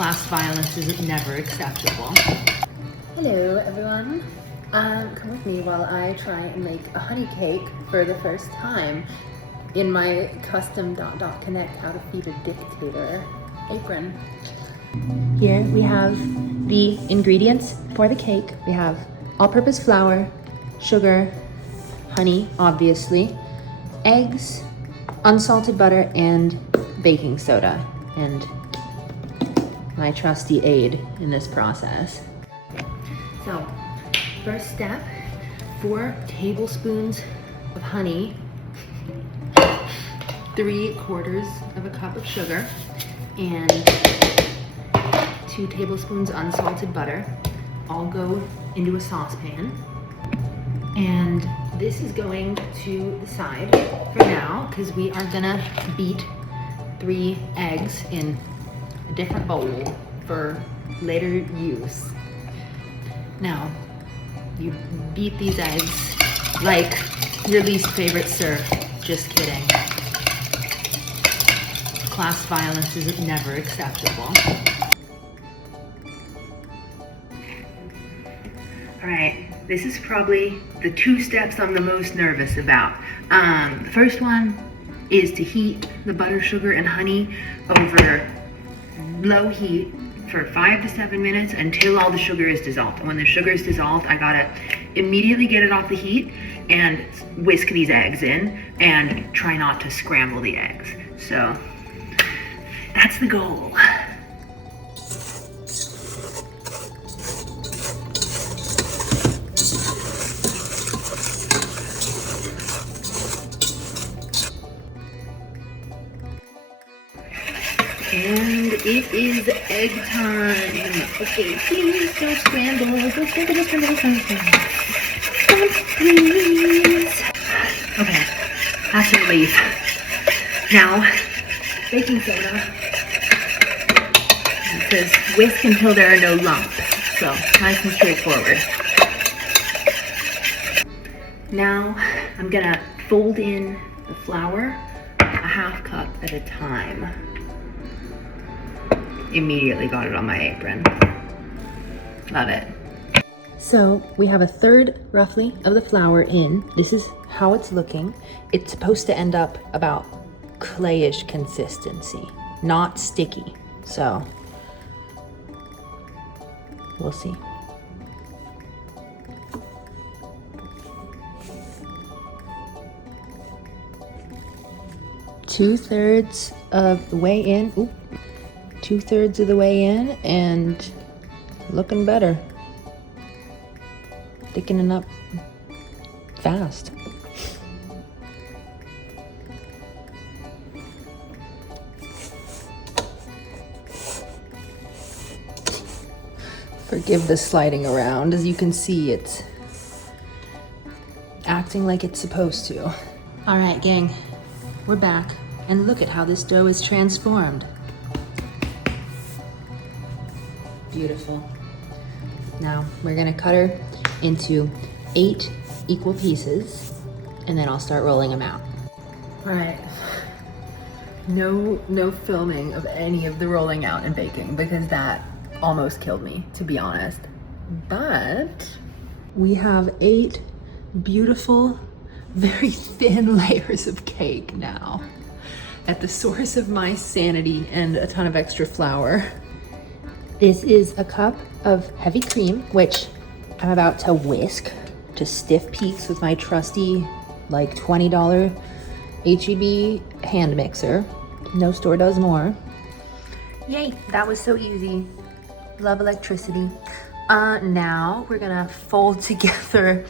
Class violence is never acceptable. Hello everyone. Come with me while I try and make a honey cake for the first time in my custom Connect How to Feed a Dictator apron. Here we have the ingredients for the cake. We have all-purpose flour, sugar, honey, obviously, eggs, unsalted butter, and baking soda, and my trusty aid in this process. So, first step, 4 tablespoons of honey, 3/4 of a cup of sugar, and 2 tablespoons unsalted butter. All go into a saucepan. And this is going to the side for now because we are gonna beat 3 eggs in a different bowl for later use. Now, you beat these eggs like your least favorite syrup. Just kidding. Class violence is never acceptable. All right, this is probably the 2 steps I'm the most nervous about. The first one is to heat the butter, sugar, and honey over low heat for 5 to 7 minutes until all the sugar is dissolved. And when the sugar is dissolved, I gotta immediately get it off the heat and whisk these eggs in and try not to scramble the eggs. So that's the goal. And it is egg time. Okay, please don't scramble. Don't scramble, don't scramble, don't scramble. Don't please. Okay, that's a relief. Now, baking soda. It says whisk until there are no lumps. So, nice and straightforward. Now, I'm gonna fold in the flour a 1/2 cup at a time. Immediately got it on my apron. Love it. So we have 1/3 roughly of the flour in. This is how it's looking. It's supposed to end up about clayish consistency, not sticky. So we'll see. Two-thirds of the way in. Ooh. 2/3 of the way in and looking better. Thickening up fast. Forgive the sliding around. As you can see, it's acting like it's supposed to. All right, gang, we're back. And look at how this dough is transformed. Beautiful. Now we're gonna cut her into 8 equal pieces and then I'll start rolling them out. All right. No filming of any of the rolling out and baking because that almost killed me, to be honest. But we have 8 beautiful, very thin layers of cake now at the source of my sanity and a ton of extra flour. This is a cup of heavy cream, which I'm about to whisk to stiff peaks with my trusty, like $20 H-E-B hand mixer. No store does more. Yay, that was so easy. Love electricity. Now we're gonna fold together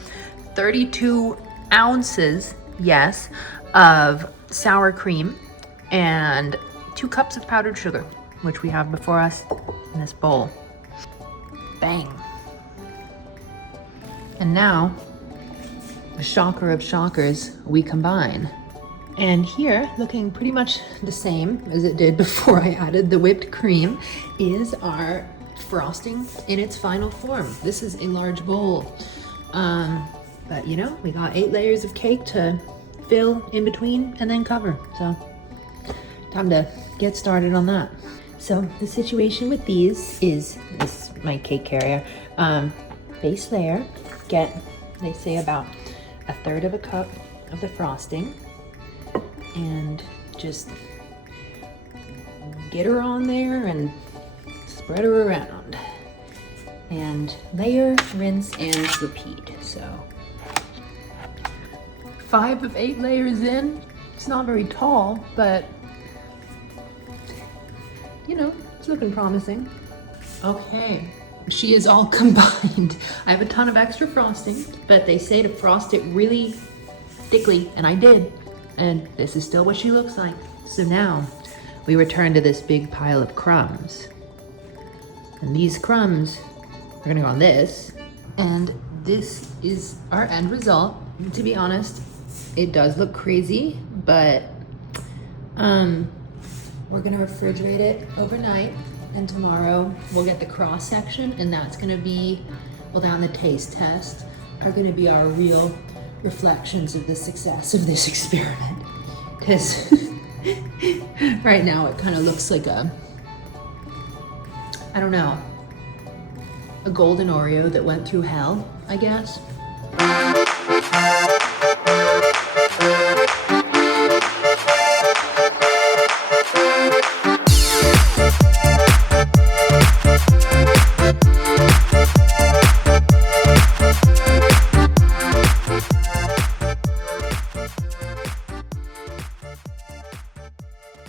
32 ounces, yes, of sour cream and 2 cups of powdered sugar, which we have before us in this bowl. Bang. And now, the shocker of shockers, we combine. And here, looking pretty much the same as it did before I added the whipped cream, is our frosting in its final form. This is a large bowl. But you know, we got 8 layers of cake to fill in between and then cover. So, time to get started on that. So the situation with these is, this is my cake carrier, base layer, get, they say about 1/3 of a cup of the frosting, and just get her on there and spread her around. And layer, rinse, and repeat. So 5 of 8 layers in. It's not very tall, but you know, it's looking promising. Okay, she is all combined. I have a ton of extra frosting, but they say to frost it really thickly, and I did. And this is still what she looks like. So now we return to this big pile of crumbs. And these crumbs are gonna go on this. And this is our end result. To be honest, it does look crazy, but we're gonna refrigerate it overnight, and tomorrow we'll get the cross section, and that's gonna be, well, down the taste test, are gonna be our real reflections of the success of this experiment. Because right now it kind of looks like a, I don't know, a golden Oreo that went through hell, I guess.